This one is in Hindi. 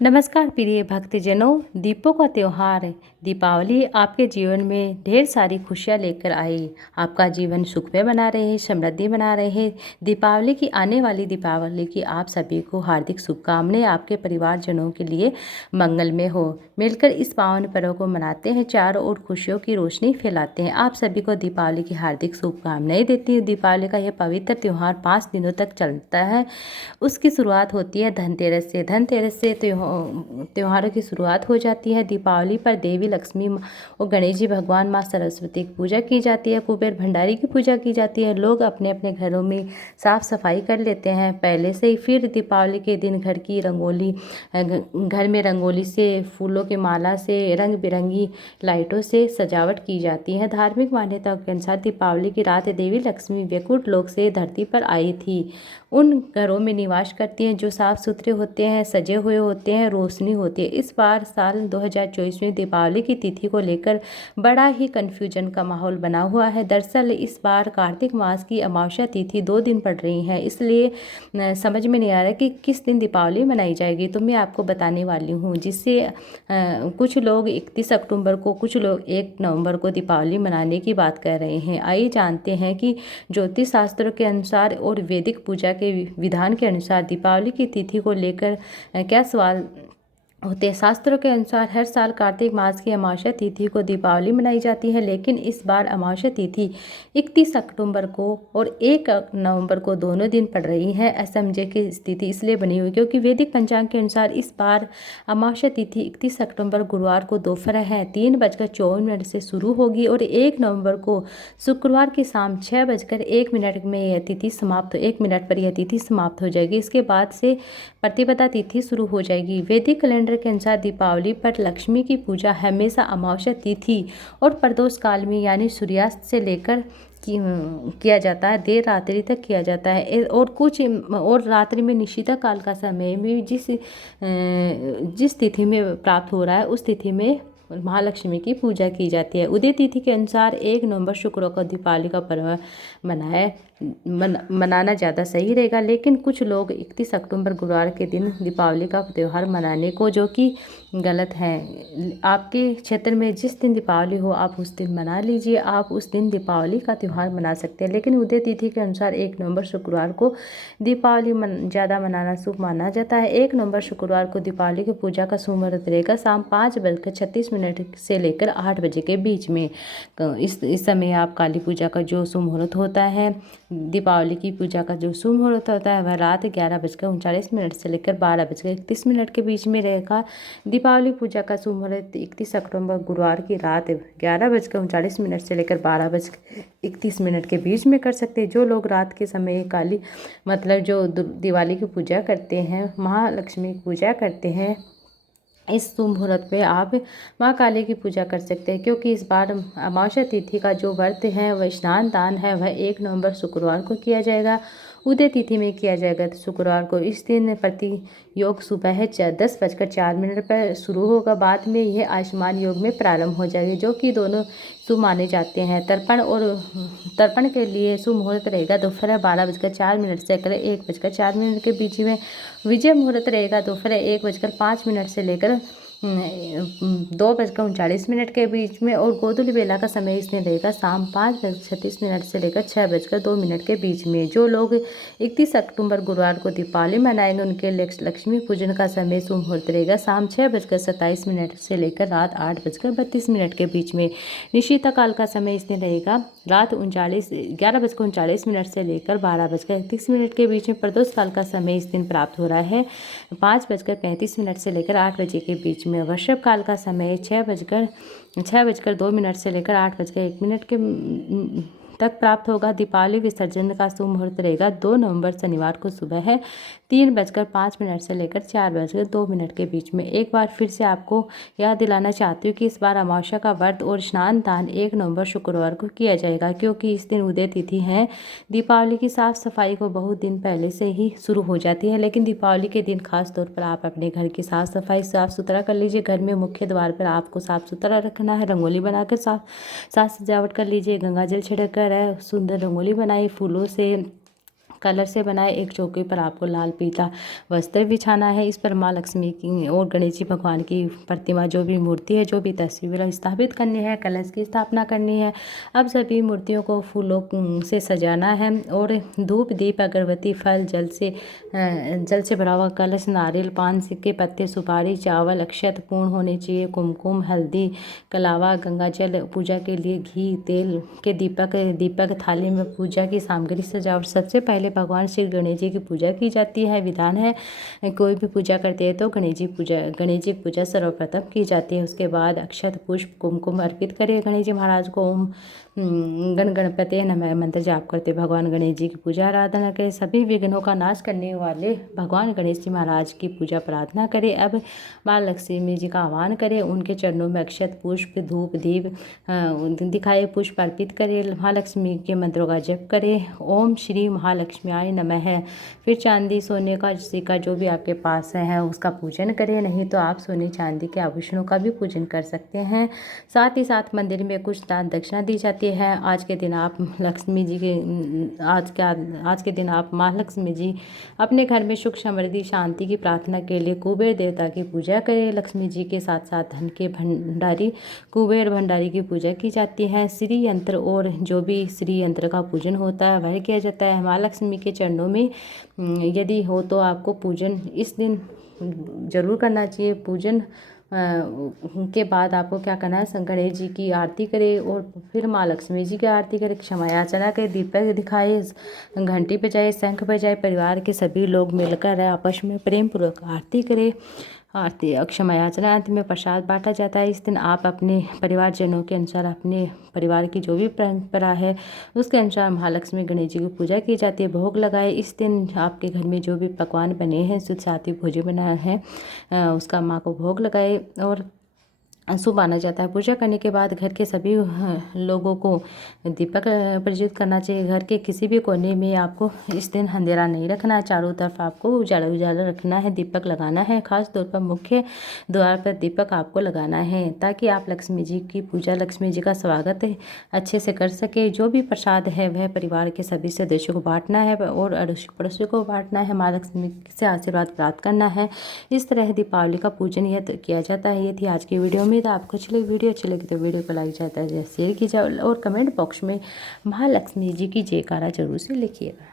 नमस्कार प्रिय भक्तजनों, दीपों का त्योहार दीपावली आपके जीवन में ढेर सारी खुशियाँ लेकर आई। आपका जीवन सुख में बना रहे, समृद्धि बना रहे। दीपावली की आने वाली दीपावली की आप सभी को हार्दिक शुभकामनाएं। आपके परिवारजनों के लिए मंगलमय हो। मिलकर इस पावन पर्व को मनाते हैं, चारों ओर खुशियों की रोशनी फैलाते हैं। आप सभी को दीपावली की हार्दिक शुभकामनाएं देती हूँ। दीपावली का यह पवित्र त्यौहार 5 दिनों तक चलता है। उसकी शुरुआत होती है धनतेरस से। धनतेरस से त्योहारों की शुरुआत हो जाती है। दीपावली पर देवी लक्ष्मी और गणेश जी भगवान माँ सरस्वती की पूजा की जाती है। कुबेर भंडारी की पूजा की जाती है। लोग अपने अपने घरों में साफ सफाई कर लेते हैं पहले से ही। फिर दीपावली के दिन घर में रंगोली से, फूलों की माला से, रंग बिरंगी लाइटों से सजावट की जाती है। धार्मिक मान्यताओं के अनुसार दीपावली की रात देवी लक्ष्मी वैकुंठ लोक से धरती पर आई थी। उन घरों में निवास करती हैं जो साफ सुथरे होते हैं, सजे हुए होते हैं, रोशनी होती है। इस बार साल 2024 में दीपावली की तिथि को लेकर बड़ा ही कन्फ्यूजन का माहौल बना हुआ है। दरअसल इस बार कार्तिक मास की अमावस्या तिथि 2 दिन पड़ रही है, इसलिए समझ में नहीं आ रहा कि किस दिन दीपावली मनाई जाएगी। तो मैं आपको बताने वाली हूँ, जिससे कुछ लोग 31 अक्टूबर को, कुछ लोग 1 नवंबर को दीपावली मनाने की बात कर रहे हैं। आइए जानते हैं कि ज्योतिष शास्त्रों के अनुसार और वैदिक पूजा के विधान के अनुसार दीपावली की तिथि को लेकर क्या सवाल होते हैं। शास्त्रों के अनुसार हर साल कार्तिक मास की अमावस्या तिथि को दीपावली मनाई जाती है, लेकिन इस बार अमावस्या तिथि 31 अक्टूबर को और 1 नवंबर को दोनों दिन पड़ रही है। असमंजस की स्थिति इसलिए बनी हुई क्योंकि वैदिक पंचांग के अनुसार इस बार अमावस्या तिथि 31 अक्टूबर गुरुवार को दोपहर 3:54 से शुरू होगी और 1 नवंबर को शुक्रवार की शाम 6:01 में यह तिथि समाप्त 1 मिनट पर यह तिथि समाप्त हो जाएगी। इसके बाद से प्रतिपदा तिथि शुरू हो जाएगी। वैदिक कैलेंडर के अनुसार दीपावली पर लक्ष्मी की पूजा हमेशा अमावस्या तिथि और प्रदोष काल में यानी सूर्यास्त से लेकर किया जाता है, देर रात्रि तक किया जाता है। और रात्रि में निशिता काल का समय में जिस तिथि में प्राप्त हो रहा है उस तिथि में महालक्ष्मी की पूजा की जाती है। उदय तिथि के अनुसार 1 नवंबर शुक्रवार को दीपावली का पर्व मनाना ज़्यादा सही रहेगा, लेकिन कुछ लोग 31 अक्टूबर गुरुवार के दिन दीपावली का त्यौहार मनाने को, जो कि गलत है। आपके क्षेत्र में जिस दिन दीपावली हो आप उस दिन मना लीजिए, आप उस दिन दीपावली का त्यौहार मना सकते हैं। लेकिन उदय तिथि के अनुसार 1 नवंबर शुक्रवार को दीपावली ज़्यादा मनाना शुभ माना जाता है। 1 नवंबर शुक्रवार को दीपावली की पूजा का शुभ मुहूर्त रहेगा शाम 5:36 से लेकर 8 बजे के बीच में। इस समय आप काली पूजा का जो शुभ मुहूर्त होता है, दीपावली की पूजा का जो शुभ मुहूर्त होता है, वह रात 11:39 से लेकर 12:31 के बीच में रहेगा। दीपावली पूजा का शुभ मुहूर्त 31 अक्टूबर गुरुवार की रात 11:39 से लेकर 12:31 के बीच में कर सकते हैं। जो लोग रात के समय जो दिवाली की पूजा करते हैं, महालक्ष्मी की पूजा करते हैं, इस शुभ मुहूर्त पे आप माँ काली की पूजा कर सकते हैं। क्योंकि इस बार अमावस्या तिथि का जो व्रत है, वह स्नान दान है, वह 1 नवंबर शुक्रवार को किया जाएगा। उदय तिथि में किया जाएगा शुक्रवार को। इस दिन प्रति योग सुबह 10:04 पर शुरू होगा। बाद में यह आयुष्मान योग में प्रारंभ हो जाएगी, जो कि दोनों शुभ माने जाते हैं। तर्पण के लिए शुभ मुहूर्त रहेगा दोपहर 12:04 से लेकर 1:04 के बीच में। विजय मुहूर्त रहेगा दोपहर 1:05 से लेकर 2:39 के बीच में। और गोधूली बेला का समय इसमें रहेगा शाम 5:36 से लेकर 6:02 के बीच में। जो लोग 31 अक्टूबर गुरुवार को दीपावली मनाएंगे, उनके लक्ष्मी पूजन का समय शुभ मुहूर्त रहेगा शाम 6:27 से लेकर रात 8:32 के बीच में। निशिता काल का समय इसमें रहेगा रात 11:39 से लेकर 12:31 के बीच में। प्रदोष काल का समय इस दिन प्राप्त हो रहा है 5:35 से लेकर 8 बजे के बीच में। वर्षभ काल का समय 6:02 से लेकर 8:01 के तक प्राप्त होगा। दीपावली विसर्जन का शुभ मुहूर्त रहेगा 2 नवंबर शनिवार को सुबह 3:05 से लेकर 4:02 के बीच में। एक बार फिर से आपको याद दिलाना चाहती हूँ कि इस बार अमावस्या का व्रत और स्नान दान 1 नवंबर शुक्रवार को किया जाएगा, क्योंकि इस दिन उदय तिथि है। दीपावली की साफ सफाई को बहुत दिन पहले से ही शुरू हो जाती है, लेकिन दीपावली के दिन खास तौर पर आप अपने घर की साफ सफाई साफ सुथरा कर लीजिए। घर में मुख्य द्वार पर आपको साफ सुथरा रखना है। रंगोली बनाकर साज सजावट कर लीजिए। गंगा जल छिड़क कर सुंदर रंगोली बनाई, फूलों से कलर से बनाए एक चौकी पर आपको लाल पीला वस्त्र बिछाना है। इस पर माँ लक्ष्मी की और गणेश जी भगवान की प्रतिमा, जो भी मूर्ति है, जो भी तस्वीर स्थापित करनी है, कलश की स्थापना करनी है। अब सभी मूर्तियों को फूलों से सजाना है और धूप दीप अगरबत्ती फल जल से भरा हुआ कलश, नारियल, पान, सिक्के, पत्ते, सुपारी, चावल, अक्षत पूर्ण होने चाहिए, कुमकुम, हल्दी, कलावा, गंगा जल, पूजा के लिए घी तेल के दीपक थाली में पूजा की सामग्री सजावट। सबसे पहले भगवान श्री गणेश जी की पूजा की जाती है। विधान है कोई भी पूजा करते हैं तो गणेश जी की पूजा सर्वप्रथम की जाती है। उसके बाद अक्षत पुष्प कुमकुम अर्पित करें गणेश जी महाराज को। ओम गणपते नमः मंत्र जाप करते भगवान गणेश जी की पूजा आराधना करें। सभी विघ्नों का नाश करने वाले भगवान गणेश जी महाराज की पूजा प्रार्थना करें। अब माँ लक्ष्मी जी का आह्वान करें, उनके चरणों में अक्षत पुष्प धूप दीप दिखाए, पुष्प अर्पित करें, महालक्ष्मी के मंत्रों का जप करें। ओम श्री महालक्ष्म्याय नमः। फिर चांदी सोने का सिक्का जो भी आपके पास है उसका पूजन करें, नहीं तो आप सोने चांदी के आभूषणों का भी पूजन कर सकते हैं। साथ ही साथ मंदिर में कुछ दान दक्षिणा दी जाती है। आज के दिन आप माँ लक्ष्मी जी अपने घर में सुख समृद्धि शांति की प्रार्थना के लिए कुबेर देवता की पूजा करें। लक्ष्मी जी के साथ साथ धन के भंडारी कुबेर भंडारी की पूजा की जाती है। श्री यंत्र और जो भी श्री यंत्र का पूजन होता है वह किया जाता है। माँ लक्ष्मी के चरणों में यदि हो तो आपको पूजन इस दिन जरूर करना चाहिए। पूजन के बाद आपको क्या करना है, गणेश जी की आरती करें और फिर माँ लक्ष्मी जी की आरती करें, क्षमा याचना करें, दीपक दिखाए, घंटी बजाए, शंख बजाए, परिवार के सभी लोग मिलकर आपस में प्रेम पूर्वक आरती करें। आरती क्षमा याचना अंत में प्रसाद बांटा जाता है। इस दिन आप अपने परिवारजनों के अनुसार, अपने परिवार की जो भी परंपरा है उसके अनुसार महालक्ष्मी गणेश जी की पूजा की जाती है। भोग लगाए। इस दिन आपके घर में जो भी पकवान बने हैं, शुद्ध सात्विक भोजन बना है, उसका माँ को भोग लगाए और शुभ माना जाता है। पूजा करने के बाद घर के सभी लोगों को दीपक प्रज्वलित करना चाहिए। घर के किसी भी कोने में आपको इस दिन अंधेरा नहीं रखना है, चारों तरफ आपको उजाला उजाला रखना है, दीपक लगाना है। खास तौर पर मुख्य द्वार पर दीपक आपको लगाना है ताकि आप लक्ष्मी जी की पूजा, लक्ष्मी जी का स्वागत अच्छे से कर सके। जो भी प्रसाद है वह परिवार के सभी सदस्यों को बांटना है और अड़ोसी पड़ोसी को बांटना है। माँ लक्ष्मी से आशीर्वाद प्राप्त करना है। इस तरह दीपावली का पूजन यह किया जाता है। ये थी आज की वीडियो में। आपको वीडियो अच्छी लगी तो वीडियो को लाइक जाता है शेयर कीजिए और कमेंट बॉक्स में महालक्ष्मी जी की जयकारा जरूर से लिखिएगा।